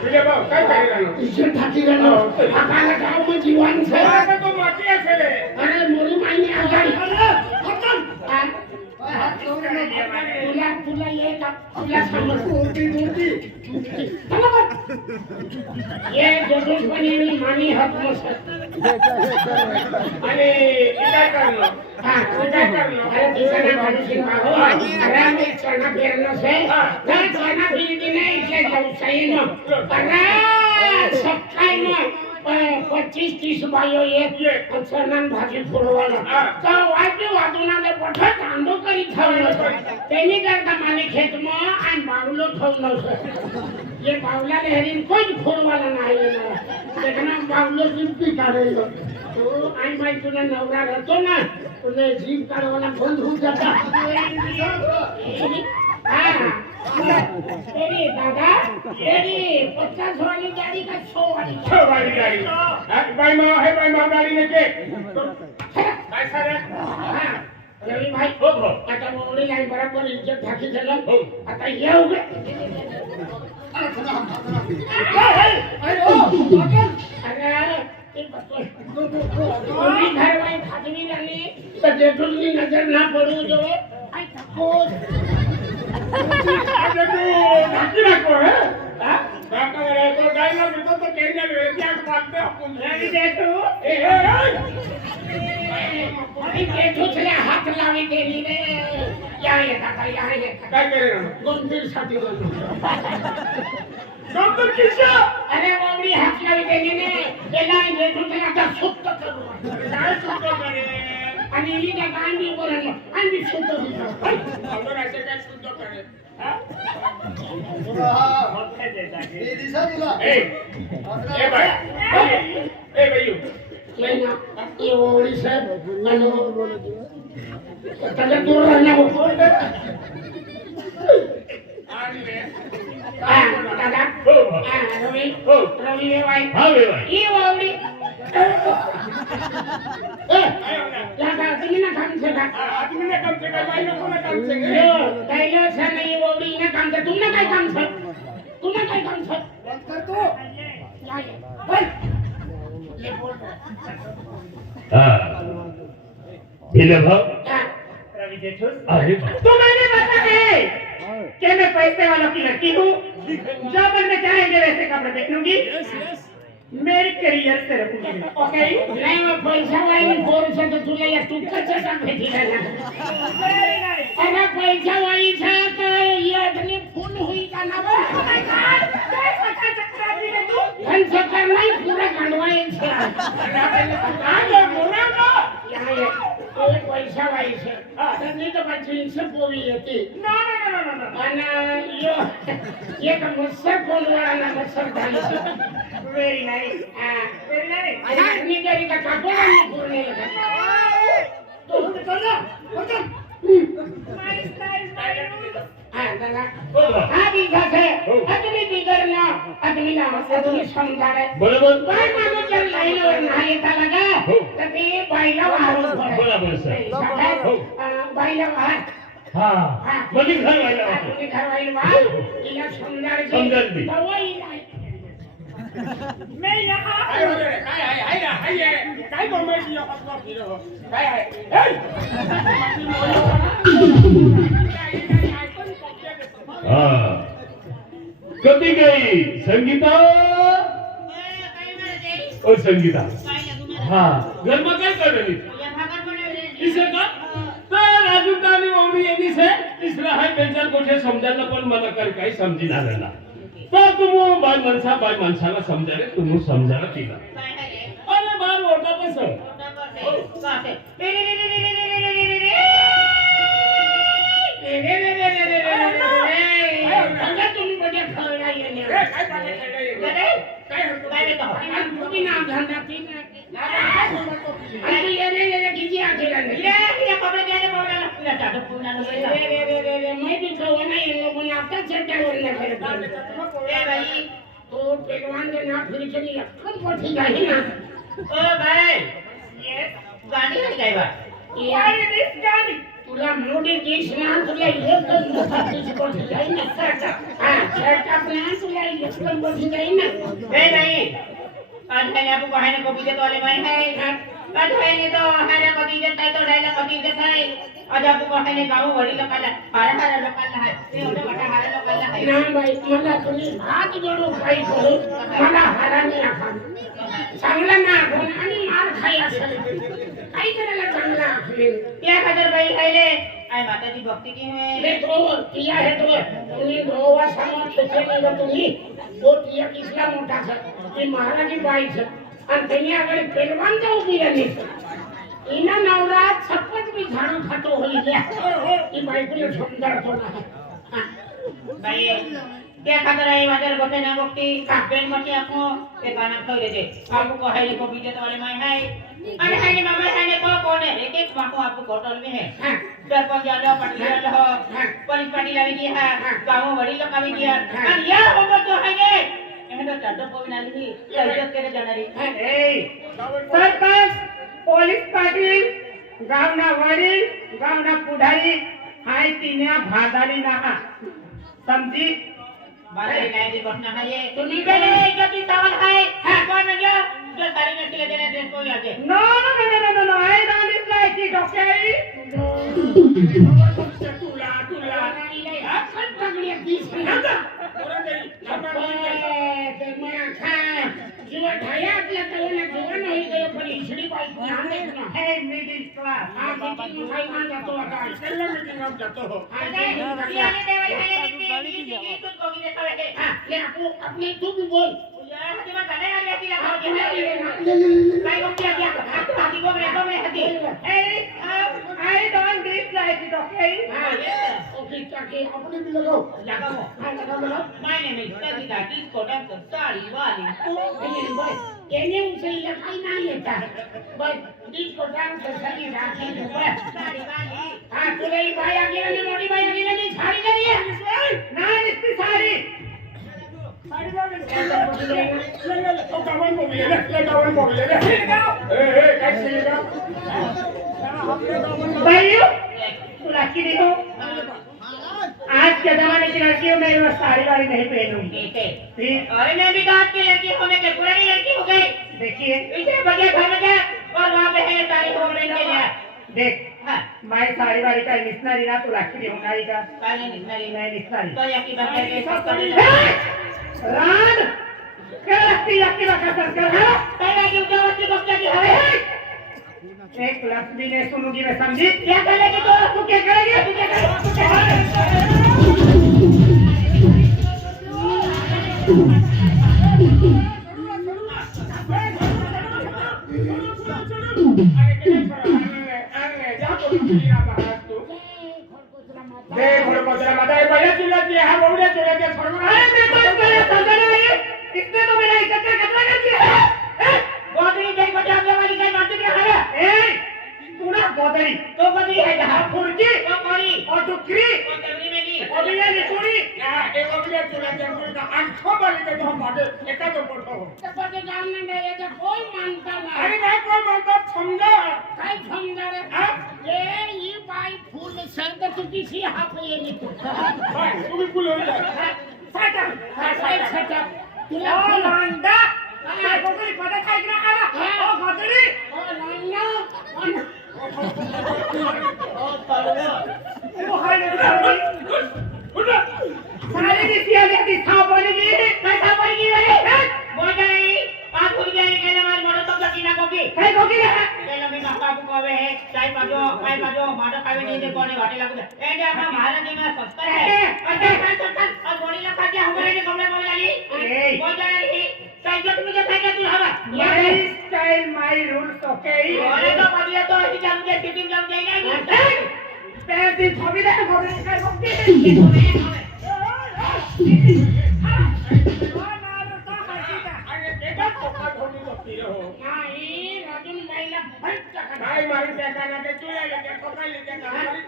तुझे भाऊ काय करायला इज्जत ठाकी राहणं आपल्याला गाव में जीवन से आता तो माती असेल अरे मोरी मायने आगाई तुला ये का तुला समजती ये जोडून मानी हात मस्त आणि काय करणार काय करणार अरे दिसना माणूस मागो अरे आम्ही चना पेरलो से ना चना पेरली नाही इथे व्यवसाय न अरे सकाळी न 25-30 बायो एक चना भाजी फोडवाला तर वाजूनाले पठा तांदो करी ठेवलं त्यांनी करता माने खेत मग आणि बावलो ठेवलं ये बावला हेरीन कोण फोडवाला नाही त्यानं बावलो जिंपी काढलं तो आणि माई तुला नवरा राहतो ना तुला जीव काढवाला बंद होऊन जाता तेरी दादा तेरी 50 वाली गाड़ी का 100 वाली गाड़ी भाई माँ गाड़ी लेके काय सारे रवि भाई आता मोडी लाईन बरोबर इज्जत ठाकी झालं आता येऊ गे अरे घर में खादमी रहने तो जेठुल की नजर ना पड़ू जो आई थको अरे तू ढाकी रखो है काका रे तो डायलॉग तो कहने लगे क्या बात है अपन नहीं देखो अरे जेठू चले हाथ लावी देली रे या ये काय करेगा गंभीर साठी डॉक्टर किशा अरे बाबडी हाथ लावी देली ने त्याला जेठू चले आता सुक्त करू काय सुद्धा करे आणि मी त्या गांधी बोललो आणि सुक्त होतो आपण असे काय सुद्धा करे ये दिशा दिला ए भाई लेना ये ओडी साहेब नलो त्याला दूर राहण्या बोल आणि रे दादा रवि भाई ये ओडी दादा तुम्ही ना काम से आदमी ने कम से कम भाई लोगों ने कम से डायलॉग से नहीं ओडी ना काम से तुमने काय काम से बंद कर तू ले बोल रवि जेठू तो मैंने बता है कि मैं पैसे वालों की लड़की हूँ जो बनना चाहेंगे वैसे कपड़े पहन लूंगी मेरे करियर से रखूंगी ओके नहीं वो पैसा वाली बोल से तो तुला या तू कच्चा सा भेजी है अरे पैसा वाली था तो ये आदमी फुल हुई का ना वो धन चक्कर नहीं पूरा गंडवाई छे आगे बोला ना यहाँ ये पैसा वाली छे नहीं तो बच्ची से बोली येती ना अना ये का मुझसे बोल वाला ना मुझसे ढाली वेरी नाइस अरे अपनी गाड़ी का कापड़ नहीं बोलने लगा तो चल ना दादा आदि जाते आदमी बिगड़ना आदमी ना आदमी समझारे बरोबर काय माणूस जर लाईन वर नाही येता लगा तर ते बाईला वाहून बरोबर सर बाईला वाह हां म्हणजे घर व्हायला आदमी घर वाईल वाह तिला समजायची दवाई नाही मैं यहाँ काय बोंबायची अपना फिरो काय आहे कधी गई संगीता ओ संगीता हाँ घर में क्या कर रही इसे का तर राजूतानी ओमडी येदी से तिसरा है पेंशन कोठे समजायला पण मला काही समजिना झाला तर तुम बाय माणसाला समजा रे तुम समजायला तिला अरे बार ओटा कसं तुम्ही बडे खळला येणे काय तुम्ही नाम धंदा तीन अरे ये किती आखेला ये कपडे गेले बोलायला पुण्याचा तो पुण्याला रे मैं भी खवा नाही लोगों आता चट्टावर ना करे भाई तो पेलवान के ना फिर चली अक्कल मोठी जाही ना ओ भाई ये गाड़ी है काय बा यार दिस गाड़ी तुला मोठी डिश ना तुला एकच मोठा डिश बसू जाईल ना हा सेटअप ना तुला एकच बसू जाईल ना ए भाई आज है आपको कहने को बीजे तो वाले भाई है आज है नहीं तो हमारे को बीजे है तो डायला को बीजे है आज आपको कहने गांव वडी लोकाला हारा लोकाला है ते होते वाटा हारा लोकाला है ना बाई मला तुम्ही हात जोडून काही करू मला हाराने आखा चांगला ना गुण आणि मार खाई असेल काही करायला चांगला आखले क्या खबर भाई खाइले आई माता जी भक्ति की है ले तो किया है तो तुम्ही दोवा समोर खेचले ना तुम्ही तो किया किसला मोठा છે ती महाराजी बाई છે आणि त्यांनी આગળ પેલવાન તો ઉભી રહી એના નવરા છપ્પત બી ઝાડુ ખાતો હોઈ ગયા ઈ બાઈકને સમજાવતો ના भाई क्या खबर है मादर गोटे ना भक्ति बेन मटी आपको ए गाना खोई दे आपको कहले को बीजे तो वाले भाई है अरे है नहीं मामा है को कौन है एक एक माको आपको होटल में है सरपंच वाला पार्टी वाला हो पुलिस पार्टी लगी दी है गांव बड़ी लोग भी दिया और ये हम तो है ने एमे तो चड्डो को ना ली ये इज्जत करे जाणारी ए सरपंच पोलीस पाटील गावना वडील गावना पुढारी हाय तिन्या भागारी ना समजी बारे काय दी घटना है ये तुम्ही गेले इज्जत की सावन है कौन गया जो सारी में चले देने देश को आगे no no no no no no I don't is like it okay तुला तुला अखंड तगडी दिस नका ओरा दे ते मला काय जीवन ठाया आपल्या कलेने जीवन होई गए पण इसडी बाई ध्यान दे ना हे मिडिल क्लास हा मीटिंग काय मान जातो आता चल मीटिंग आप जातो हो ये आने देवल है ये कुछ को भी देखा है हां ले आपको अपने तू भी बोल यार हती में गाने आ गया लगा हो गया काय को क्या हती को में हती Hey, I don't dislike it, okay? Okay, okay, अपने भी लगाओ। लगाओ हाँ, लगाओ। My name is Savita disco dancer sari वाली नहीं भाई, कहने उनसे लखाई नहीं लेता है। बस डिस्को डांसर सही राखी बस। साड़ी वाली हाँ, तुझे ही भाई आगे लगी, मोटी भाई आगे लगी, साड़ी करी है। ना इसकी साड़ी। साड़ी वाली। ले, तो कवर को मिले ना, ले कवर को मिले ना। लगाओ। कैसे लगाओ? भाइयों, तू लड़की देखो। आज के जमाने की लड़कियों में वो साड़ी वाड़ी नहीं पहनूंगी। ठीक अरे मैं भी गांव की लड़की होने के पुरानी लड़की हो गई देखिए, इसे बगैर घर में गया और वहाँ पे है साड़ी हो रही के लिए देख, हाँ मैं साड़ी वाड़ी का मिशनरी ना तू लड़की होना ही का। साड़ी निकली मैं मिशनरी। तो यकी बात है सब कर रान, क्या लगती यकी बात कर हाँ? पहले क्यों जवाब बच्चा की है एक लक्ष्मी ने सुनूंगी मैं समझी। क्या करेगी तू क्या करेगी तू क्या इसने तो मेरा इज्जत का खतरा कर दिया है। गोदरी देख बच्चा आपके वाली का मारते क्या है पूरा गोदरी तो गोदरी है जहाँ फुर्जी तो कोरी और डुकरी और तगड़ी में नहीं और ये लिखुड़ी एक अगले चुला के अंदर का आंखों वाली के हम मारे एका तो पड़ता हो तब के गांव में नहीं है कोई मानता नहीं अरे मैं कोई मानता समझा काय समझा रे ये बाई फूल से तो किसी हाथ ये नहीं तो हां तू भी फूल हो जा साटा साटा तुला मानता काय गोगरी पता काय ना आला ओ गोगरी ओ नान्या ओ हाय रे सारी दिसिया लेती सापड़ी की कैसा पड़ी रे बोल नहीं पांच फुट गया ये कहने वाली मोटर तो लगी ना कोकी काय गोगी रे केला में बापा को कहे है चाय पाजो माडो खावे नहीं दे कोने वाटे लागू ए जे अपना महाराज जी में सस्ता है अच्छा और गोली लगा के हमारे ने कमरे में डाली बोल नहीं चाय जो तुझे खाएगा तू हवा माय स्टाइल माय रूल्स ओके अरे तो बढ़िया तो ऐसी जम के सिटिंग जम जाएगा पैसे कभी दे कभी काय गोगी अरे बेटा कोका धोनी होती हो नाही राजून बाईला फटका काय मारी त्याकाना के चुया लेके कोका लेके मारी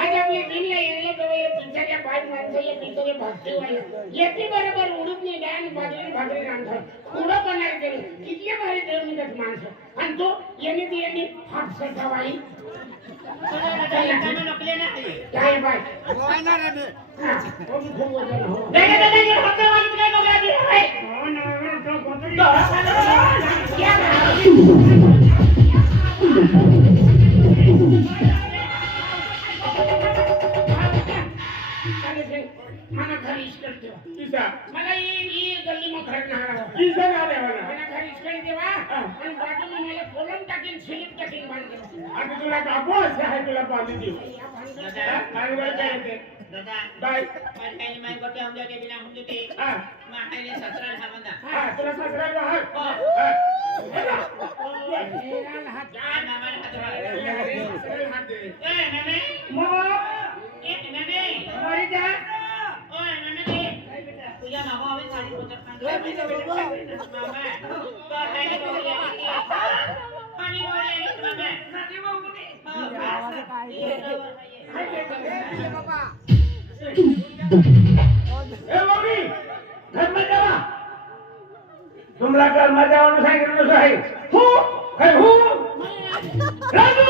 आज आपले दिन ला येले तो ये पिंजऱ्या बाई माणसं ये पिंजरे भक्ती वाले येती बरोबर उडून नाही डान बाजरी भाकरी रांधतो पुढं बनार केलं किती भारी देव निघत माणसं आणि तो यांनी हापसा ठेवाई नकले ना काय बाय हा, हो, खूप वजन हो. हो ना, तो कोणतरी- या मला घरी इस्कट ठेवा. किसा मला ही गल्ली मखरात नाही किसा का देवाना मला घरी इस्कट देवा आणि बाजूला मला कोलम टाकीन स्लिप टाकीन बांधून आता तुला कापू असं आहे तुला पाणी देऊ या भानगड- दादा आणि वर काय येते दादा बाय काही माय गोटे हमले ते बिना हमले ते हा माहायले 17 धामंदा हा तुला सासरा बाहेर हेराल हात जा नामाला हात घाला हात दे ए नमे ए नमे मरी जा ओय नमे दे तुझ्या मामा हवे साडी पोचत मामा तो हाय बोलले पाणी बोलले मामा नाती बोलले ए मम्मी घर में जावा तुमला घर में जावं सांगितलं कसं आहे हो काय हो राजू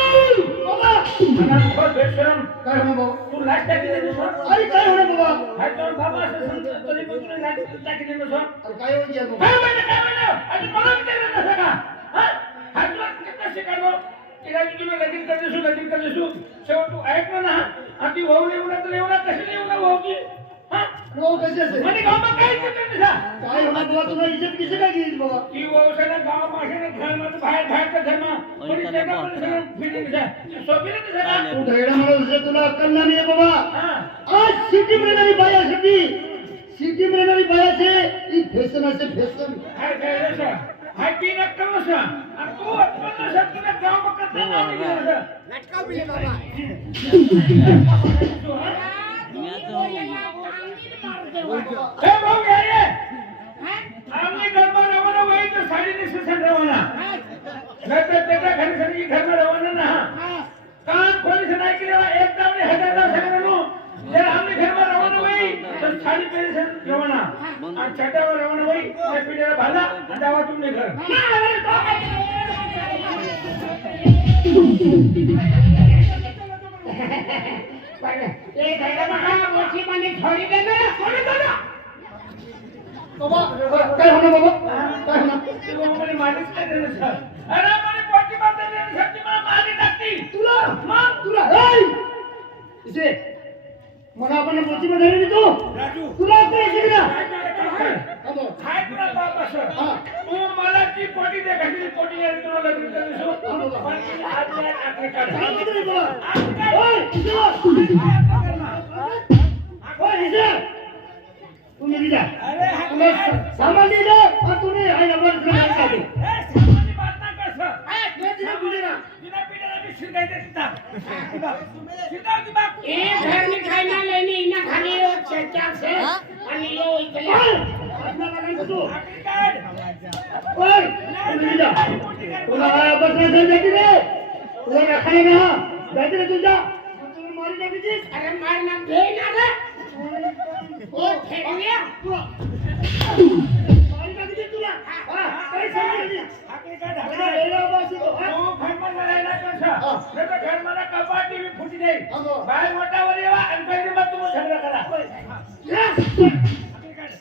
बाबा मला बहुत बेशरम काय हो भाऊ तू लास्ट टाकी दे सर अरे काय होणार बाबा हाय तर बाबा असं सांगतो तरी पण तुला लास्ट टाकी दे सर अरे काय होईल यार बाबा काय म्हणलं आणि मला विचारलं कसं का हा हा तुला कसं शिकवलं तिला तुला लगीन कर देसू शेवट तू ऐकलं ना आणि ती भाऊ येऊ ना तर येऊ ना कशी येऊ ना भाऊ की हा भाऊ कसे असेल म्हणजे गावात काय इज्जत नाही काय होणार बाबा तुला इज्जत किती काय घेईल बाबा ती वंशाला गाव माशाला घरमध्ये बाहेरचं घरमा कोणी त्याला पण सगळं फिटिंग आहे सोबीला दिसत तू ढेडा म्हणून तुला अक्कल नाही आहे बाबा हा आज सिटी में रहणारी बायासाठी सिटी में रहणारी बायाचे ही फॅशन असे फॅशन हाय काय सर हाय ती नक्कल नसा आणि तू अक्कल नसा तुला गाव बघत नाही लटका भी बाबा हे भाऊ घ्या रे आम्ही घरमा रवाना होई तर साडी नेसून रवाना नाही तर त्याच्या घरी सगळी घरमा रवाना ना कान खोलीस नाही केलेला एक दावणे हजारला सगळ्यांनो जर आम्ही घरमा रवाना होई तर साडी पेरीसन रवाना आणि छटावर रवाना होई त्या पिढीला भाला आणि जावा तुम्ही घर ए धैर्य महा मोठी पाणी छोडी दे ना छोडी दे ना बाबा काय होणार बाबा काय होणार ते बाबा म्हणे माणूस काय देणं सर अरे म्हणे पोटी माता देण्यासाठी मला मागे टाकतील तुला मग तुला ए इसे मला आपण पोची मध्ये नाही तू राजू तुला काय शिकला हाय तुला बाप असं तू मला ती पोटी दे कशी पोटी द्या तुला लग्न करतो पण ती हात द्या आकडे काढ काय म्हणतो रे तुला आकडे काढ. ओय इसे ओय इसे तू निघी जा तुला सामान दे दे और तूने आई नंबर तुला काय दे ए, सामान्य बात ना कर सर. मैं तुझे बुलेगा बिना पिढ्याला मी शिकायचं तिथं. शिकाव की बाप. ए घर में खाना लेनी इना खाली हो चर्चा से आणि यो इकडे अपना लगान तू आकडे काढ. ओय तू निघी जा तुला काय बस नाही जाती रे तुला रखाने ना जाती रे तुझा तू मारी जाती जी अरे मारना दे ना रे ओ ठेवल्या मारी जाती जी तुला हां काय समजली आकडे काढ. तुला रेला बासी तो तू घरमध्ये राहायला कसं? नाही तर घरमध्ये कपाट टीव्ही फुटी जाईल. हा. बाहेर मोठावर येवा आणि पहिले मग तुम्ही झगडा करा.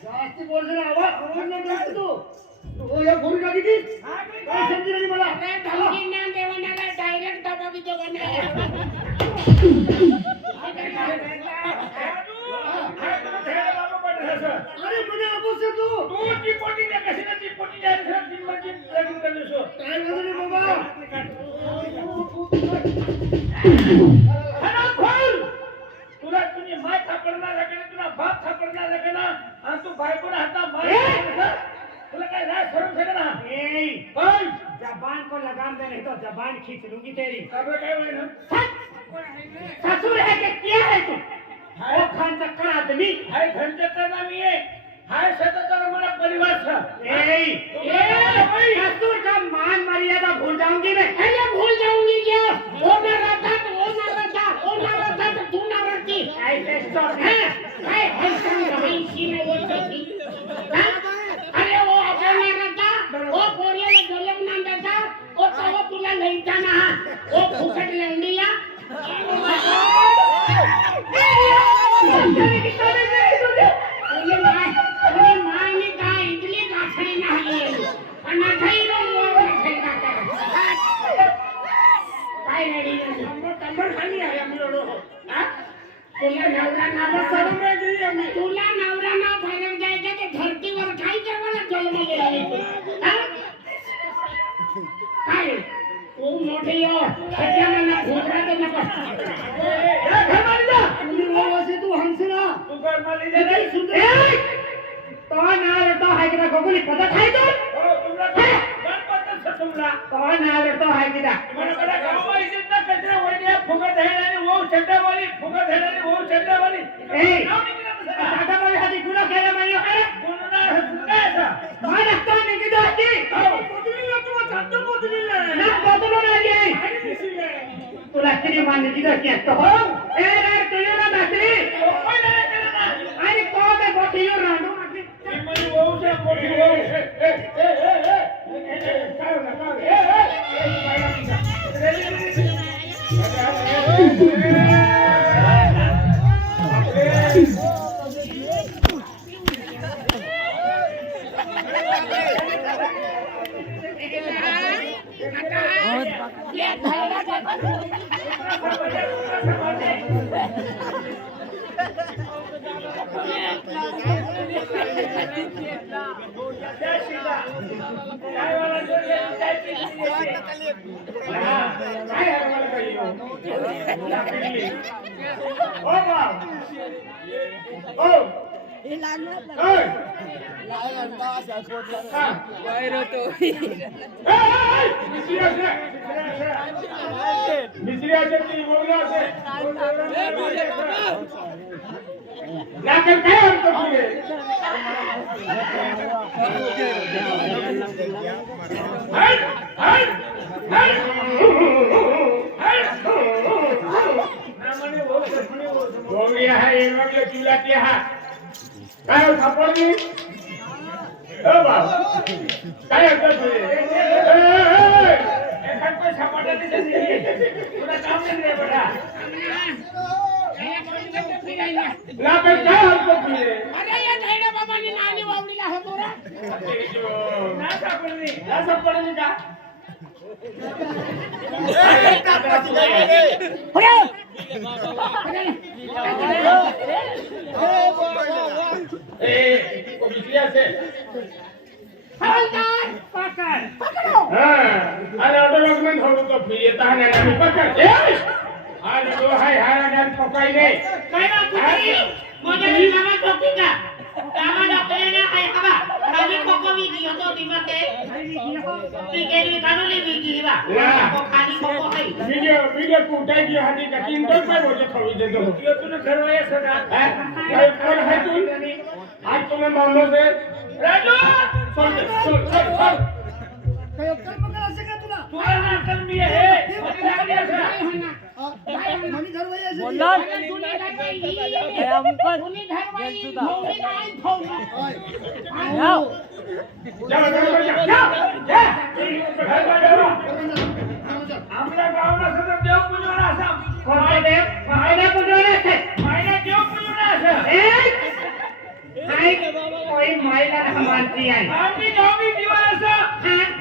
जास्ती बोलते ना आवाज नाही करत तू तू या फोन का किती आकडे काय काढ. समजी नाही मला अरे धमकी ना देवाना डायरेक्ट डबा भी तो बनाया राजू, हाय तुला ठेवायला बाबा पडलं असं. अरे मने आपोस तू तू ती पोटी द्या कशी ना ती पोटी द्यायला सर ती म्हणजे लगीन करतो सर. काय बोलतो रे बाबा हरामखोर! तुला तुझी माय थापडणार आहे का तुला बाप थापडणार आहे का ना आणि तू बायकोला हाता मार तुला काय राग करून सके ना काय जबान को लगाम दे नहीं तो जबान खींच लूंगी तेरी काय काय होईल ससुर है कि क्या है तू ओ खान चक्कर आदमी हाय घरचं नाम ये हाय सतत मला परिवार ससुर का मान मर्यादा भूल जाऊंगी मैं अरे भूल जाऊंगी क्या वो ना रहता तो वो ना रहता वो ना रहता तो तू ना रहती ऐसे तो है इसी में बोलती थी अरे वो अपने ना रहता वो काय तू मोठी यो सध्या मला घोकराचं नको तू हमसे ना तू घरमाली जा नाही तो ना तो है कि गोगुली पता है तो हो तुमला गणपतच तुमला तो ना तो है कि मला बडा गावा इतना कचरा होईने फुगत हेलाने वो चड्डावाली फुगत हेलाने वो चड्डावाली ए टाटा वाली हाथी गुना केला मानियो है गुन्हा हसकायचा माना तो नहीं की दोस्ती पोतलीला तू छड्ड पोतलीला ना बदलो ना ये तुला किती मानली दोस्ती तो हो ए रे तुझ्या ना बातरी पहिला केला ना आणि कोण बोटियो रांडो मनी वो से मोठी वो काय होणार मिस्त्री असेल बोलला असेल लाकड काय म्हणतो तुझे बोलली आहे वागले तुला की हा काय सापडली ओ बाबा काय करतो तुझे एखाद कोई सापडला दिसते तुला काम नाही रे बेटा लाकड काय म्हणतो तुझे अरे या धैर्य बाबांनी नानी वावडीला होतो रे ना सापडली का ए कोणती असेल हवलदार पकड पकडो अरे अडवगमेंट होतो तो फिर येता है ना मी पकड अरे तो हाय हाय पकाई नाही काय ना कुठे मोठे मामा टोकी का कामा डॉक्टरने काय हवा खाली कोको विकी होतो तिमते टिकेट विकानोली विकी बा को खाली कोको है वीडियो कुटाई की हाथी का 3 टन पे बोले थोड़ी दे दो ये तूने करवाया सदा है कौन है तू आज तुम्हें मामलों से राजू चल काय कर्म करायचं का तुला तुला ना कर मी आहे मधी लागली असं मनी घरवाई असेल बोला दुनी घरवाई हे अमकन दुनी घरवाई मौली नाही ठेवलं आपल्या गावाला सगळं देव पूजवणं असं कोणते देव मायना पुजवणे असते मायना देव पूजवणं असं नाही कोई मायला ना मानती आहे आम्ही गावी दिवाळ असं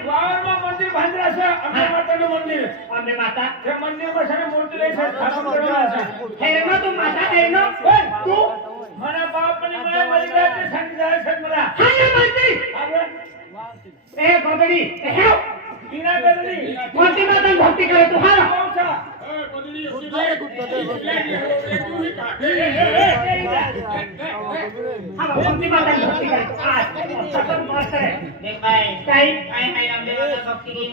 वावरमा मंदिर बांधलं असं आमच्या माताचं मंदिर आम्ही माता त्या मंदिर बसाने मूर्तीला एक स्थापन करून असं हेरनो तू माता हेरनो तू मला बापाने मला मलिकाचे सांगितलं सर मला हाय मानती अरे ए गोदडी हेव बिना गदडी कोणती माता भक्ती करे तू हा पावसा गदडी कोणती माता भक्ती करे तू आज सतत मस्त आहे देख भाई काय काय है हमने माता भक्ति की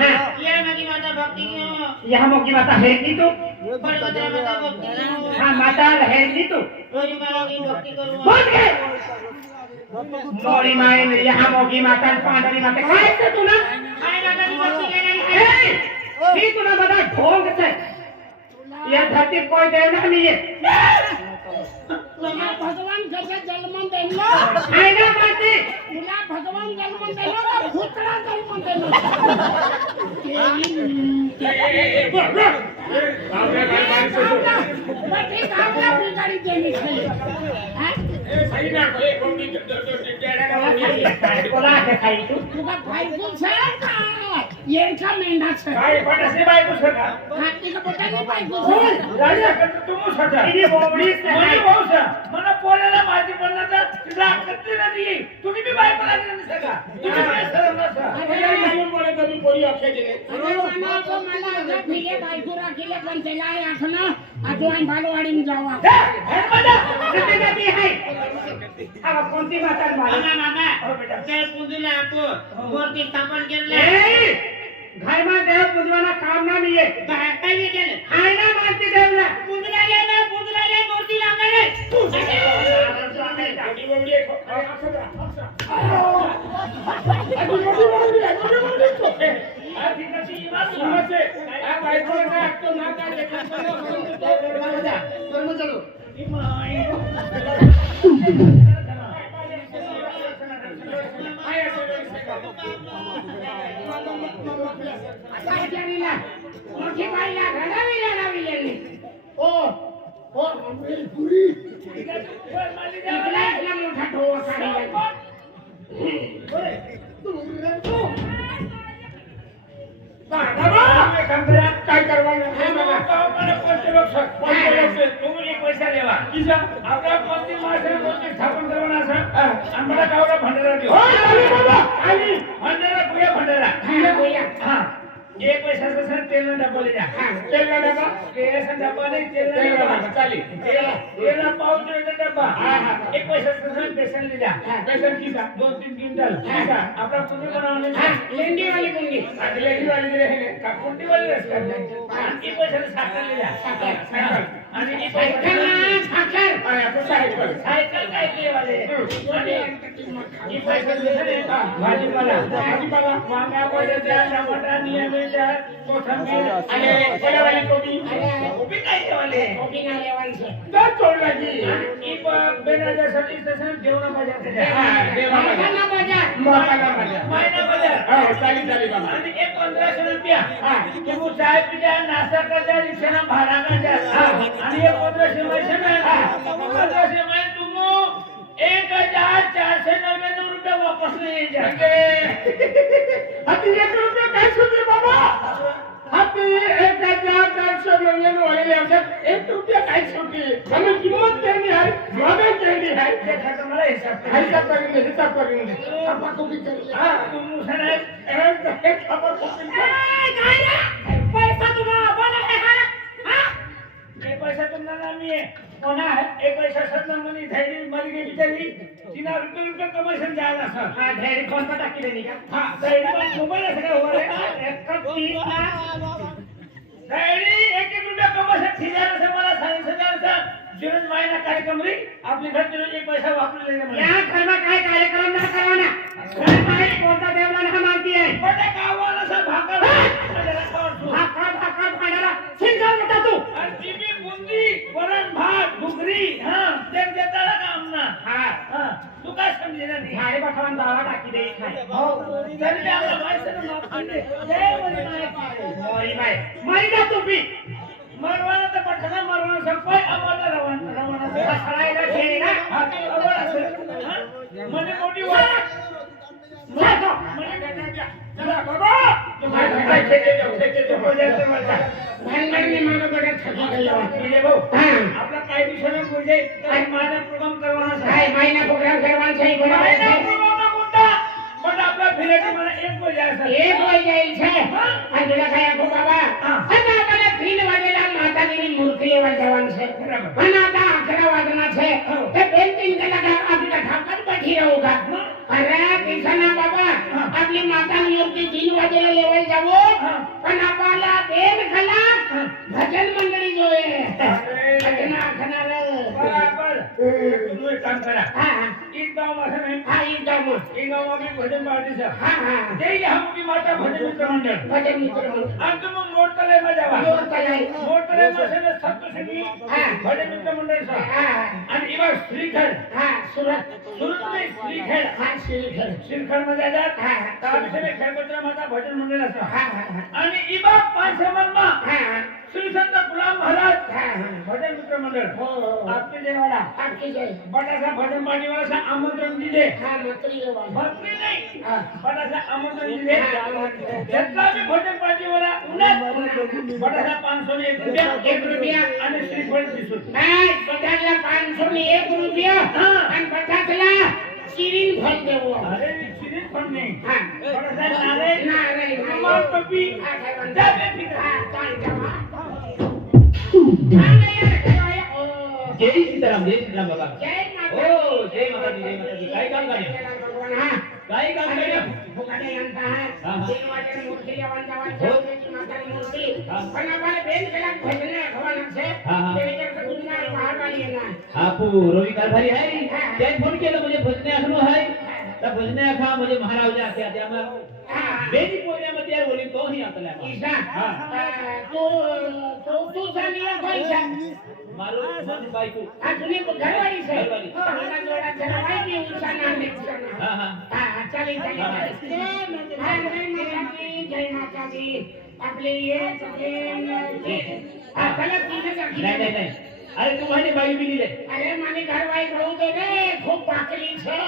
हाँ। ये मेरी माता भक्ति की यहाँ मोगी माता है की तू बड़ी माता भक्ति की हाँ माता है की तू मेरी माता की भक्ति करूँ बोल के मोरी माई ने यहाँ मोगी माता पांडरी माता काय से तू ना काय माता की भक्ति करना है ही तू ना बता ढोंग से यह धरती कोई देवना नहीं है तुला भगवान जगत जन्म देनो है ना मानती तुला भगवान जन्म देनो का भूतड़ा जन्म देनो बटी गावला बिगाड़ी देनी चाहिए हां सही ना कोई कोंडी कोला के खाई तू तुका भाई को से ये का मेंढा से काय पटसे बायको सका हाती का पोटानी भाई को राजा करतो तुमू सका इनी बोबडी से मनी भाऊसा मला पोराला माझी पडणार तिला कत्ती नाही तुम्ही बी बायको लागली नाही सका तुम्ही काय सरळ नसा अरे बोले कधी पोरी खेळले अरे मामा तो मला आता फिले बायको राखीले पण त्याला आखना आजोबाई बालवाडीने जावा जाती आहे अब कोणती बातात मामा मला मामा ते पुंजूला आपको मूर्ती स्थापन केले घर में देव पूजवाना काम ना नहीं है काय नाही केलं आईना मानते देवला पुंजूला मूर्ती लागले मोठी बाईला घडावीला लावलेली इथला मोठा ठोवा काढला काय करवायला तुम्ही पैसा देवा आपल्या कोणती माणसाने कोणती स्थापन करवाना असं आम्हाला गावला भंडारा देऊ भंडारा पुया भंडारा हा एक पैसा सर तेल डब्बा ले जा तेल डब्बा केस डब्बा नहीं तेल डब्बा चाली तेल पाउच डब्बा एक पैसा सर बेसन ले जा बेसन की 2-3 क्विंटल आपला कुंडी बनावने लेंडी वाली कुंडी लेंडी वाली है का कुंडी वाली रस्ता एक पैसा साखर ले जा साखर आणि एक पैसा साखर आणि आपण सायकल काय के वाले आणि एक पैसा भाजीपाला वांगा बटाटा टमाटर नियमित कोथिंबीर आणि कोल्यावाली कोबी कोबी काय वाले कोबी ना लेवांचे तर तोडला की एक बेनाच्यासाठी तसं जेवण बाजार मखाना बाजार महिना बाजार चाली बाबा आणि एक 1500 रुपया तुम्ही चाय पिजा नाश्ता करता रिक्षाना भाडा का आणि एक 1500 पैसे में 1500 में तुम 1499 रुपये वापस ले जाएंगे अति 1 रुपया कैसे दे बाबा अति 1499 वाले औषध 1 रुपया कैसे दे हमें कीमत देनी है हमें देनी है देखा तुम्हारा हिसाब करेंगे पापा को भी करिए हां तुम सने एक खबर पैसा तुम्हाला बोला है हां ये पैसा तुम्हारा नाम है कोना है एक पैसा सदन मनी धैर्य मरी गई बिचारी 3 रुपये कमिशन जाएगा सर हां धैर्य फोन पर टाकी देनी का हां धैर्य पर मोबाइल से हो रहा है 31 धैर्य 1 रुपया कमिशन ठिकाना से मला 7,500 चा जीवन महिना कार्यक्रम रे आपली घर दिलो एक पैसा वापरू लेने मला या घर में काय कार्यक्रम ना करवाना घर में कोणता देवला ना मानती है बटे गावाला सा भाकर भाकर भांडारा सिंगल बेटा तू और जीबी बुंदी वरण भात घुगरी हां देख देता ना काम ना हां तू काय समजे ना झाडे पाठवून दावा टाकी दे हो तरी आम्हाला माहिती माफ करे जय मोरी बाई मरी जा तू भी मरवाना तर पटकन मरवाना सगळं आम्हाला रवाना सळायला खेळा મને મોટી વાત जातो મને કાકા द्या चला बाबा तुम्हाला खेळते जाऊ बोलायचं मला भांडणने मला बडा थकी गयो म्हणजे भाऊ आपला काय विषय म्हणजे काय माझा प्रोग्राम करवाना काय महिना प्रोग्राम करवान છે महिना बडा प्रोग्राम मोठा पण आपला फिरायचं मला एक वय असं एक वय जाईल છે અને પેલા કયા કો બાબા અને આપણે 3 વાગેલા માતાજીની મૂર્તિ લેવા જવાનું છે અને आता 11 વાગના છે તે 2-3 કલાક આપણે ઠાકર બેઠી રહુંગા અરે કિશના બાબા આપણી માતાની મૂર્તિ 3 વાગેલા લેવા જાવો પણ આપલા 1 કલાક ભજન મંડળી જોએ ભજન આખના રે बराबर तुम्ही एक काम करा હા एक गाव असं नाही હા ઈ ગામ एक गाव आम्ही भजन पार्टी सर હા હા ते हम की माता भजन मित्र मंडळ ભજન મિત્ર आणि तुम्ही मोठ तले जावा જોર કલાઈ मोठ तले मध्ये सप्तशती भजन मित्र मंडळ सर હા आणि इवा श्रीखंड હા સુરત सुरत में श्रीखंड હા શ્રીખંડ श्रीखंड मध्ये जातात હા त्याविषयी खेळपत्र माता भजन मंडळ असं હા હા आणि इवा पाच मा હા श्री संत गुलाम महाराज હા भजन मित्र मंडळ हो आपके देवाला आपकी जय बटासा भजन पार्टी वाला सा आमंत्रण दिले हा मंत्री देवा मंत्री नाही हा बटासा आमंत्रण दिले जेटला भी भजन पार्टी वाला उन्हात बटासा 501 रुपया आणि श्रीफळ दिसू नाही बटाला 500 ने 1 रुपया आणि बटाला शिरीन फल देवो अरे श्रीफळ नाही हा बटासा नारे नारायण मार पप्पी हा, काय म्हणता? जा बेफिकर. हा, काय जावा? हा, नाही, अरे, काय, जय सीताराम बाबा जय माता हो दी. जय माताजी काय काम करे भगवान, हा. काय काम करे फुगाडे यांचा हा. हा, हा. तीन वाजेला मूर्ती जेवण जेवण हो. ठेवण्याची माताची मूर्ती. हा. पण आम्हाला बेन केला भजने भगवानाचे. हा, हा. ते विचारतं तुम्ही महाकाली येणार. आपू रवी कारभारी आहे त्याने फोन केलं म्हणजे भजने असलो आहे त्या भजने असा म्हणजे महाराज त्या त्यामुळे हा. बेनी पोऱ्यामध्ये बोली तो ही आपल्या ईशा, हा. तू झाली आहे पैसा. मारो माझी बायको हा, तुम्ही घरवाली आहे. घरवाली. मला जोडा जरा मी उसाना लेकसाना. हा हा हा, चालेल, चालेल, चालेल. हा, जय माता दी, जय माता दी. आपली हे हा, चला तिथे जा. नाही नाही अरे तू माझी बाई बिली रे अरे माने घरवाई रहू दे रे, खूप पाकली છે.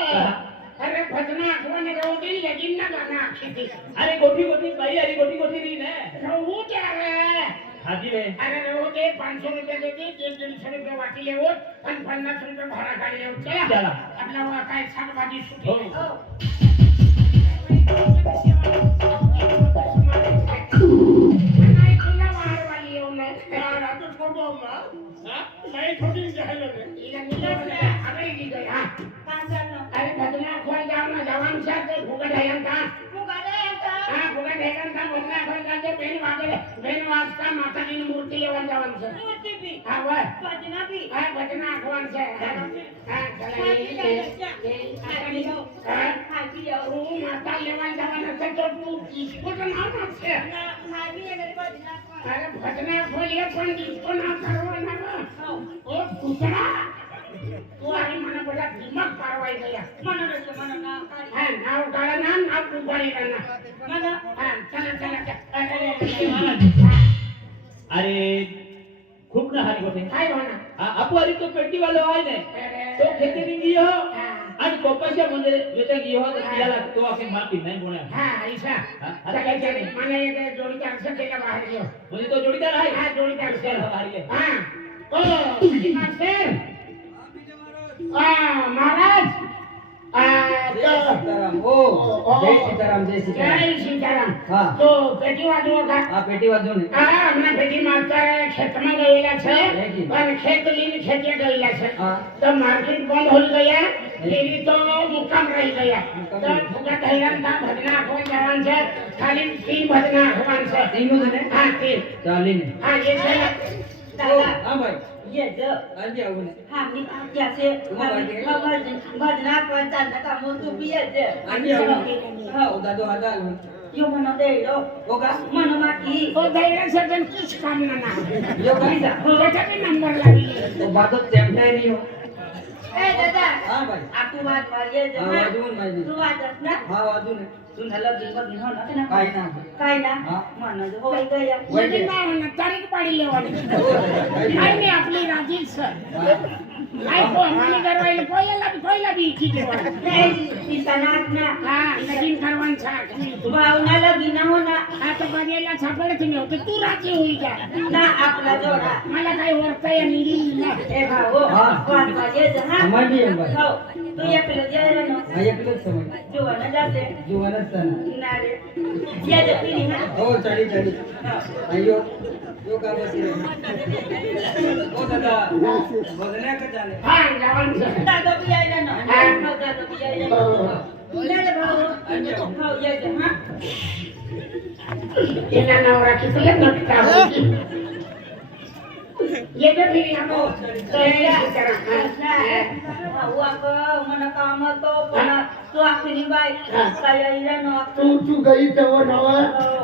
अरे भजना आठवण रहू दे, लगीन ना गाना आखी दी. अरे गोठी बाई अरे गोठी री ने रहू दे रे. हाजी रे अरे रहू दे, 500 रुपये देते, 150 रुपये वाटी लेवत आणि 50 रुपये भाडा काढले होत. चला चला. आपला काय शाकभाजी सुटी. हो. नाही तुला वारवाली येऊ नये. आता छोटो अम्मा नाही छोटी जायला रे हिला निघालं, अरे निघालं, हा. अरे भजना खोल जाऊ ना, जवान साथ फुकट आहे यांचा. हा, फुकट आहे यांचा. भजना खोल जाते, बेन वाजता माताजीने मूर्ती येऊन जवानचं. हा, वर. हा, भजना आठवणचं आहे. हा, चला, तू माता येऊन जवानचं तर तू इसकोचं नाव नसते. अरे भजना खोल ये, पण इसको नाव सर्व नाव. ओ कुत्रा, तू आणि मला बोला दिमाग कारवाई गया. हा, नाव काढा ना, नाव दुपारी करणार. हा, चला. अरे खूप ना हारी गोठे काय होणार? आपू अरे तो पेटी वाला आहे ने तो खेती निंगी हो आणि कोपाच्या म्हणजे वेचा गी हो तो याला तो असे माती नाही बोला हा, ईशा. आता काय चालू आहे? मला एक जोडीदार सध्याला बाहेर घेऊ. म्हणजे तो जोडीदार आहे हा, जोडीदार चल बाहेर ये. हा. ओ, माझी मास्टर. महाराज. जय सीताराम. હા. તો પેટી વાંચવો કા? આ પેટી વાંચો ને હા, હમણાં પેટી માસ્ટર ખેતમાં ગયેલા છે જી. અને ખેત લઈને ખેતીએ ગયેલા છે. હા. તો માર્કેટ બંધ હોઈ ગયા એની તો મુકામ રહી ગયા. તો ફુગટ હૈરાન તા ભજના આખવાન જવાન છે. ખાલી 3 ભજના આખવાન છે. तीन છે ને હા, 3. ચાલીને હા, એ છે. હા ભાઈ આજે આવું ને આજે આવું હા ઓ દાદો હાદા આવું ઓગા તો ધૈર્ય છે તેમ કીચ કામ ના ના. જો કરી જા બેટા બી નંબર લાવી લે. તો બાતો ચેમ્પાઈ નહીં હો ए दादा હા ભાઈ आपू बात वाजे હા વાજુ ને માજી तू वाजत ना હા वाजू ने तू झाला दिवस दिन हो ना કાઈ ના काय ना हा. मन होय गया म्हणजे काय होणार, तारीख पाडी लेवानी. काय नाही, आपली राजीच सर. काय को आम्हाला गरवायला कोयला बी इच्छी जेवण. नाच ना हा, लगीन करवांचा. भावनाला गिना हो ना आता बघायला सापडत नाही होते, तू राजी होई जा. ना आपला जोडा मला काही वरता या निघी ना. ए भाऊ हा. वाट वाजे हा અમારી એમ ભાઈ हो तू एकलं जायला ना હા એકલો જ સમય જોવાના જાતે જોવાના જ તને ना रे या जपीनी हा ઓ ચાલી આયો यो का बसी ओ दादा बदल्या का चाले हा, जवानचं. दादा बी यायला ना हा. हो दादा बी यायला ना रे भाऊ हो या जा हा तिला नवरा किती नटका होती. येते फिरी आपण. भाऊ अगं मला काम तो पण तू आखरी बाय काय यायला ना तू गई तेव्हा नवा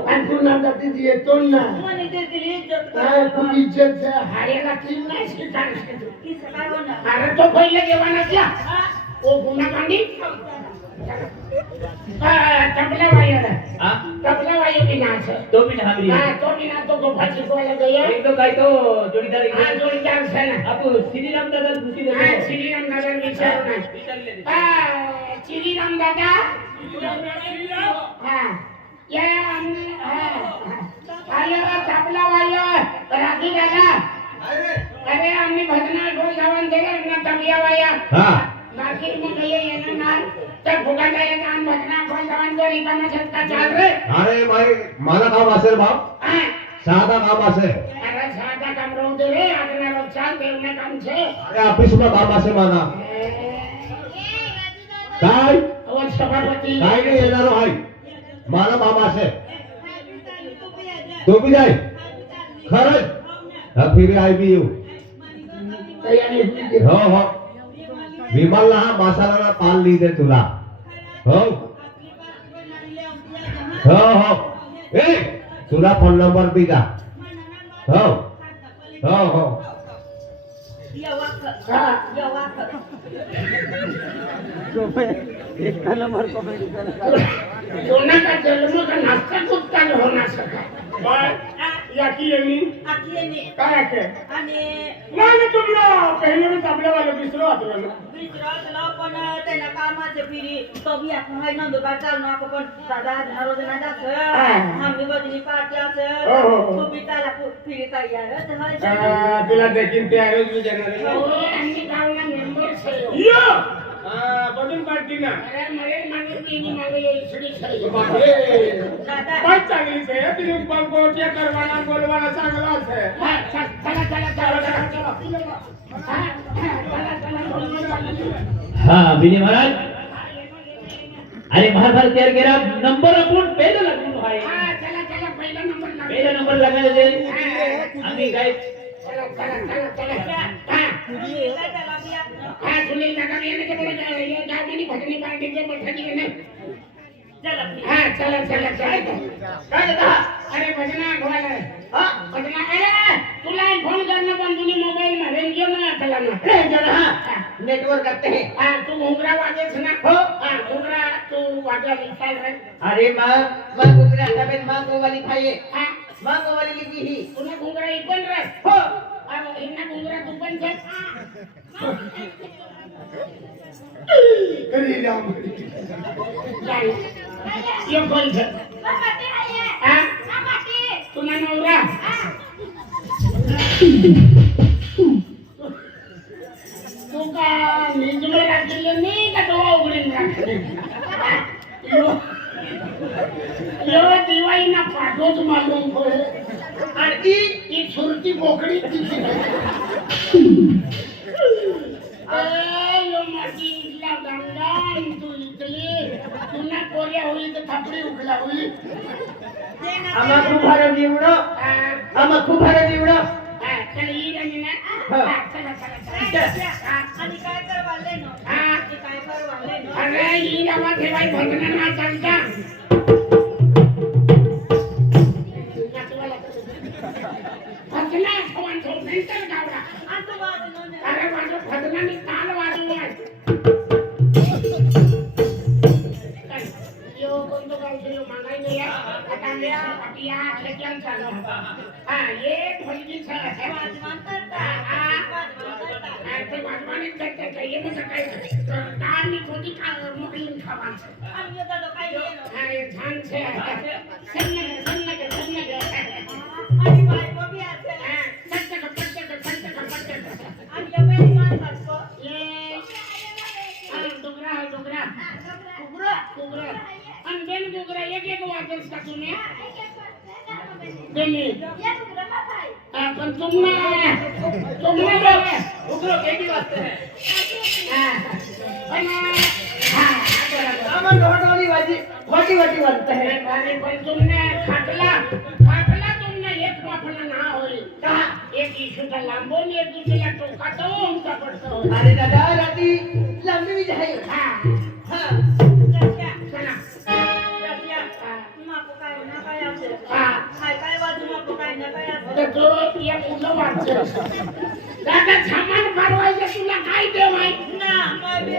आणि तू ना जाती येतो ना म्हणे ते दिली इज्जत काय खूप इज्जत आहे हारेला तीन नाही स्वीकारायचं. की काय होणार अरे तो पहिला जेवणातला हा ओ गुन्हा कांडी. तबला वायर हा तबला वायर बिना असं. तो भी ढाबरी हा, तो बिना तो गोफा शिकवायला गया. एक तो काय तो जोडीदार एक हा, जोडीदार છે ને. आपू श्रीराम दादा भूती हा, देतो श्रीराम दादा विचारू नाही. विचारले ते. श्रीराम दादा. हा, या आम्ही- हा, हा. वायर, तबला वायर, राखी दादा. अरे आम्ही भजना ढोल धावण दिलं ना तबला वायर. हा मार्केट में गए येना ना तब भुगा गए ना भजना खोल धावण तुझ्या रिकामा शेतात चाल रे अरे भाई मला काम असेल बाप हा? साधा काम असेल अरे साधा काम राहू दे रे આગળ ચાલ દેવને કામ છે अरे ऑफिसમાં काम असेल मला काय અવર સભાપતિ काय नाही येणारो आहे मला काम असेल तो बी जाय खरंच फिर आय बी येऊ તૈયારી हुई दे हो हो विमलला हा मसाला पाल लिहिते तुला हो हो हो ए तुला फोन नंबर बी का हो हो हो હા कोणा का जन्म का नाश्ता कुठता होणार सका याकी येमी काय आहे नाही तुमला पहिले मी आपल्या वाला विसरू वाटलं ना तुला देखील ते आरोग्य विचारणार आणि गावना मेंबर છે यो बदल पार्टी ना अरे मरे मागे बीनी मागे इसडी છે पण चांगली आहे तिने गोट्या करवाना बोलवाना चांगला आहे હા ચલા ચલા ચલા ચલા હા हाँ विनय महाराज अरे महाभारत तयार केला नंबर आपण पहिला लागलो आहे હા ચલા ચલા પહેલા નંબર લાગ पहिला नंबर लागायला दे आम्ही काय चला चला चला चला हाँ सुनील नगर ये के बोले ये गावनी भजनी पार्टी के बैठक ने हाँ चला चला चला काय देता अरे भजना घोवाला हाँ भजना अरे तुला फोन करना पण तुझे मोबाईल में रेंज ना चला ना रेंज ना नेटवर्क करते हैं हाँ तू घुंगरा वाजे छे ना हो हाँ घुंगरा तू वाजा निकाल रे अरे मग घुगरा तबेत मांगो वाली खाइए हाँ मांगो वाली लिखी ही तूने घुंगरा एक बन रे हो अरे इन्ना घुंगरा तू बन छे अरे राम जाई ये कोण छे हाँ तूने नवरा तू का निजमे राखले नाही का डोळा उघडून राखले यो दिवाळी ना पाठोच मालूम पडे आणि ती सुरती बोकडी तिची यो माझी इथला गंगा आणि तू इथली तुला कोऱ्या होई तर थापडी उकला होई आम्हा खूप भारत एवढं आम्हा खूप भारत एवढं चल ही रंगी ना चला चला चला आणि काय करवाले नो हाँ ते काय करवाले नो अरे ही रवा ठेवाई भजना ना चालता भजना ठेवान ठेव नंतर गावडा आतो वाद नो ने अरे वाजो भजना नि ताल वाजो यो कोणतो गाव छे यो मागाई नाही आता आम्या पाटिया खेच्यान चालू हा ये फलगी छे वाद मानता ते वाजवाने करते ते ये मग काय दान नि खोटी खा मोकळी खावान आणि यो तो काय नो हा ये छान छे सन्नगे आणि बायको बी असेल आणि या बेली माणसात को ये डोंगरा आणि बेन डोंगरा एक एक वाजस का तुम्ही बेनी पण तुमने बोले उगरो केडी वाजते है आम्हा वाटी वाटी वाजते है अरे पण तुमने खाटला तुमने एक वाफला ना होई का एक इशूचा लांबून एक दुसरीला टोका तो उंचा पडतो अरे दादा राती लंबी भी जाए हा हाँ चला माको काय ना काय असेल हा काय काय वाजू माको काय ना काय असेल तर तो या मुलं वाटते दादा सामान भरवायचं तुला काय देव आहे ना काय बी रे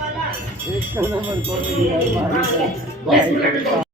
वाला एक नंबर